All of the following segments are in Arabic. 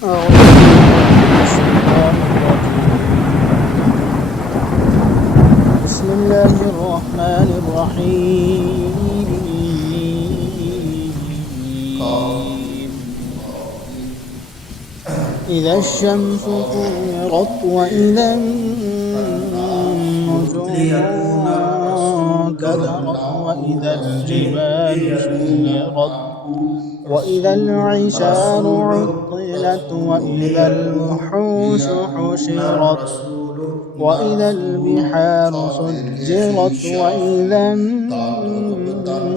أعوذ بالله من الشيطان الرجيم. بسم الله الرحمن الرحيم. إذا الشمس كورت وإذا النجوم كدرت وإذا الجبال سيرت وإذا العشار عطلت وإذا الوحوش حشرت وإذا البحار سجرت وإذا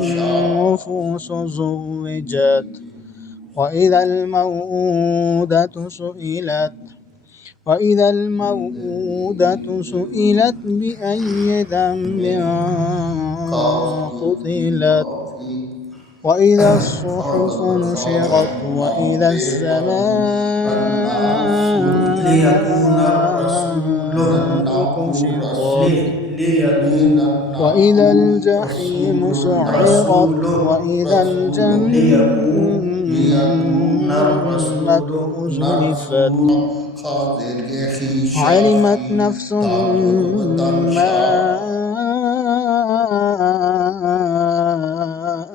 النفوس زوجت وإذا الموءودة سئلت بأي ذنب قتلت وإذا الصحف نشرت وإذا السماء كشطت وإذا الجحيم سعرت وإذا الجنة أزلفت علمت نفس ما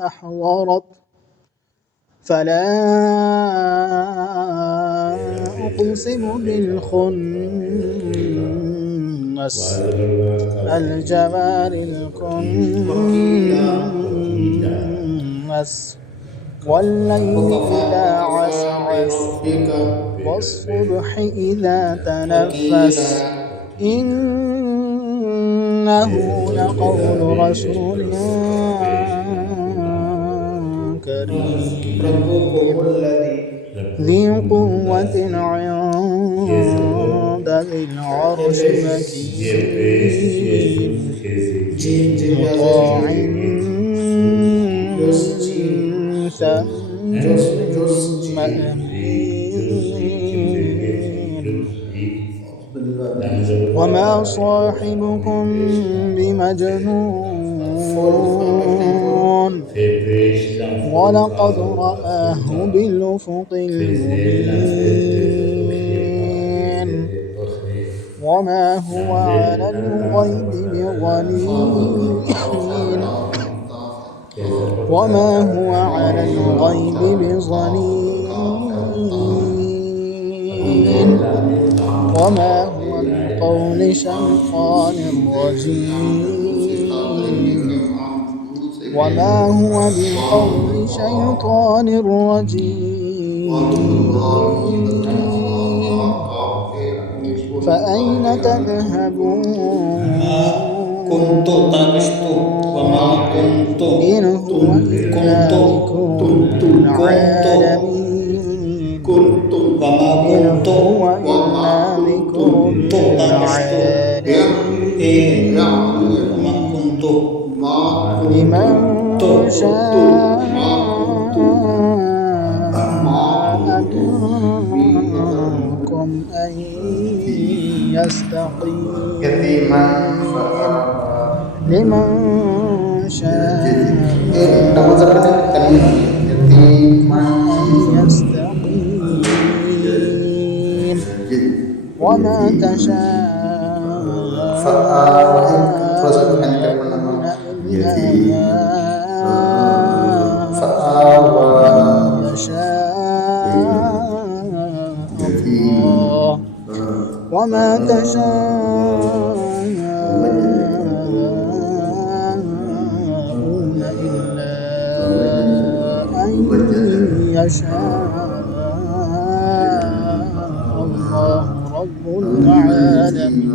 أحضرت فلا أقسم بالخنس الجوار الكنس والليل إذا عسعس والصبح إذا تنفس إنه لقول رسول كريم ذي قوة عند ذي العرش مكين مطاع ثم أمين وما صاحبكم بمجنون ولقد رآه بالأفق المبين وما هو على الغيب بظنين وما هو بقول شيطان رجيم فأين تذهبون كنت طنشت وما كنت إن هو إلا ذكر للعالمين وما إن كنت هو إلا ذكر للعالمين وما كنت لمن شاء منكم أن يستقيم لمن شاء أن يستقيم وما تشاءون إلا يشاء الله وما تشاءون إلا أن يشاء الله رب العالمين.